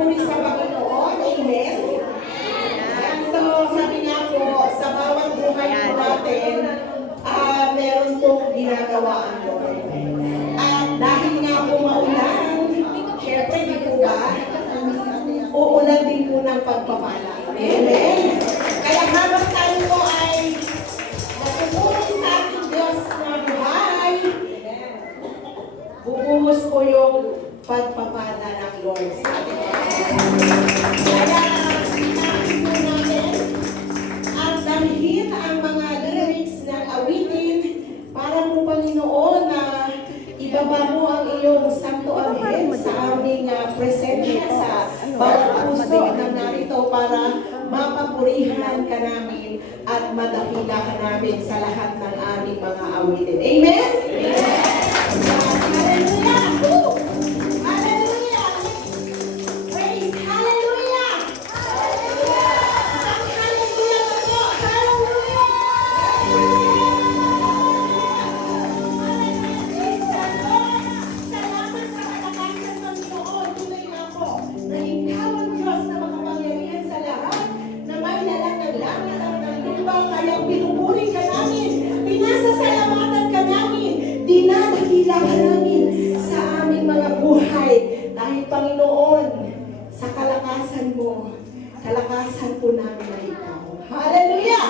pagpupuri sa Panginoon. Amen? So, sabi nga po, sa bawat buhay po natin, meron pong ginagawa ang Lord. At dahil nga po maulan, syempre, di po ba, uulan din po ng pagpapala. Amen? Kaya habang tayo po ay natutulong sa ating Diyos na buhay, bubuhos po yung pagpapala ng Lord sa ating kaya sinabi po natin at damhin ang mga lyrics ng awitin para po Panginoon na ibaba mo ang iyong santo anghel sa aming presensya sa bawat puso na narito para mapapurihan ka namin at madakila ka namin sa lahat ng aming mga awitin. Amen? Hallelujah! Hallelujah! Praise! Hallelujah! Isang hallelujah na po! Hallelujah! Salamat sa kalakasan ng Panginoon. Tuloy na po na ikaw ang Diyos na makapangyarihan sa lahat na may lalang ng langit at ng lupa. Kaya pinupuri ka namin, pinasasalamatan ka namin, dinadakila ka namin sa aming mga buhay. Dahil Panginoon, sa kalakasan mo, kalakasan po namin na ikaw. Hallelujah!